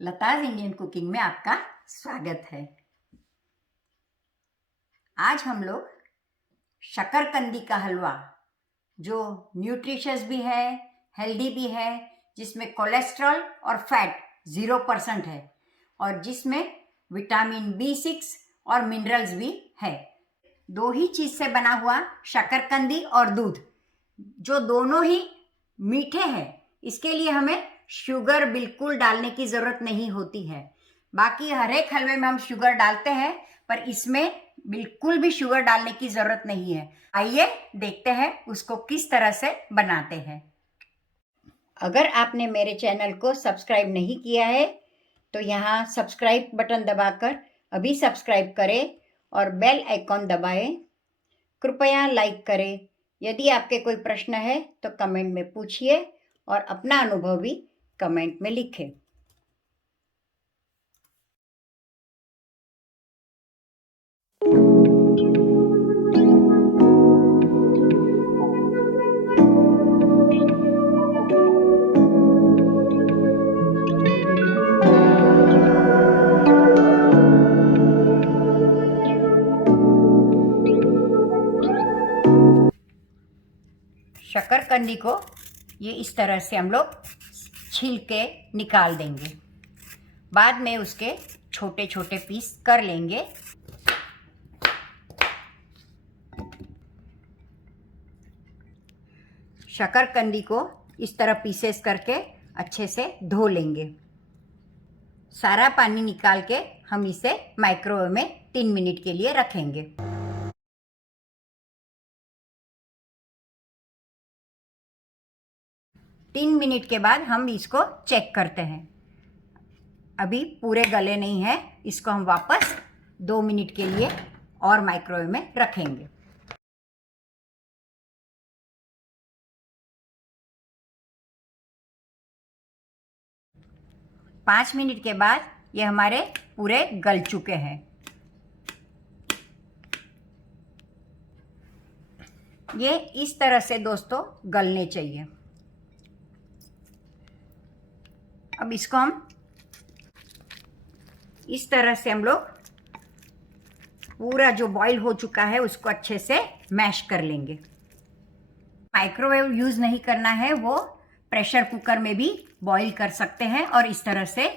Lata's Indian cooking में आपका स्वागत है। आज हम लोग शकरकंदी का हलवा, जो न्यूट्रिशियस भी है हेल्दी भी है, जिसमें कोलेस्ट्रॉल और फैट ज़ीरो परसेंट है और जिसमें विटामिन बी सिक्स और मिनरल्स भी है। दो ही चीज़ से बना हुआ शकरकंदी और दूध, जो दोनों ही मीठे हैं, इसके लिए हमें शुगर बिल्कुल डालने की ज़रूरत नहीं होती है। बाकी हर एक हलवे में हम शुगर डालते हैं, पर इसमें बिल्कुल भी शुगर डालने की ज़रूरत नहीं है। आइए देखते हैं उसको किस तरह से बनाते हैं। अगर आपने मेरे चैनल को सब्सक्राइब नहीं किया है तो यहाँ सब्सक्राइब बटन दबाकर अभी सब्सक्राइब करें और बेल आइकॉन दबाएँ। कृपया लाइक करें। यदि आपके कोई प्रश्न है तो कमेंट में पूछिए और अपना अनुभव भी कमेंट में लिखें। शकरकंदी को ये इस तरह से हम लोग छील के निकाल देंगे। बाद में उसके छोटे छोटे पीस कर लेंगे। शकरकंदी को इस तरह पीसेस करके अच्छे से धो लेंगे। सारा पानी निकाल के हम इसे माइक्रोवेव में तीन मिनट के लिए रखेंगे। तीन मिनट के बाद हम इसको चेक करते हैं। अभी पूरे गले नहीं है, इसको हम वापस दो मिनट के लिए और माइक्रोवेव में रखेंगे। पाँच मिनट के बाद ये हमारे पूरे गल चुके हैं। ये इस तरह से दोस्तों गलने चाहिए। अब इसको हम इस तरह से हम लोग पूरा जो बॉईल हो चुका है, उसको अच्छे से मैश कर लेंगे। माइक्रोवेव यूज़ नहीं करना है, वो प्रेशर कुकर में भी बॉईल कर सकते हैं और इस तरह से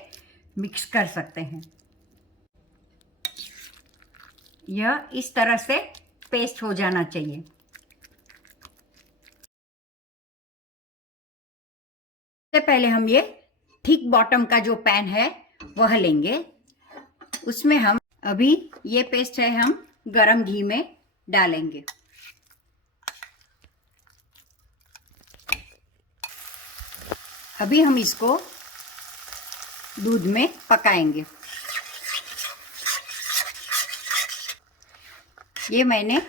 मिक्स कर सकते हैं। यह इस तरह से पेस्ट हो जाना चाहिए। सबसे पहले हम ये थिक बॉटम का जो पैन है, वह लेंगे। उसमें हम अभी ये पेस्ट है, हम गरम घी में डालेंगे। अभी हम इसको दूध में पकाएँगे। ये मैंने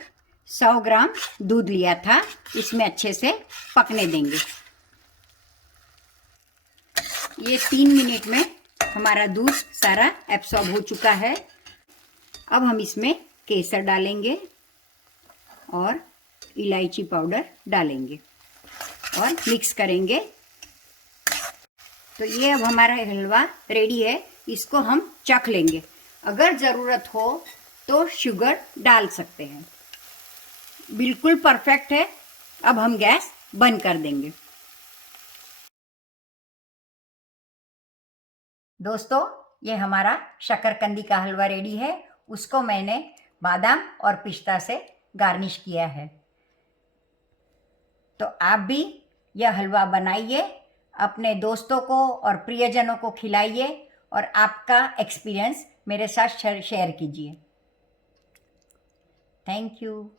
100 ग्राम दूध लिया था, इसमें अच्छे से पकने देंगे। ये तीन मिनट में हमारा दूध सारा एब्सॉर्ब हो चुका है। अब हम इसमें केसर डालेंगे और इलायची पाउडर डालेंगे और मिक्स करेंगे। तो ये अब हमारा हलवा रेडी है, इसको हम चख लेंगे। अगर ज़रूरत हो तो शुगर डाल सकते हैं। बिल्कुल परफेक्ट है। अब हम गैस बंद कर देंगे। दोस्तों, ये हमारा शकरकंदी का हलवा रेडी है। उसको मैंने बादाम और पिस्ता से गार्निश किया है। तो आप भी यह हलवा बनाइए, अपने दोस्तों को और प्रियजनों को खिलाइए और आपका एक्सपीरियंस मेरे साथ शेयर कीजिए। Thank you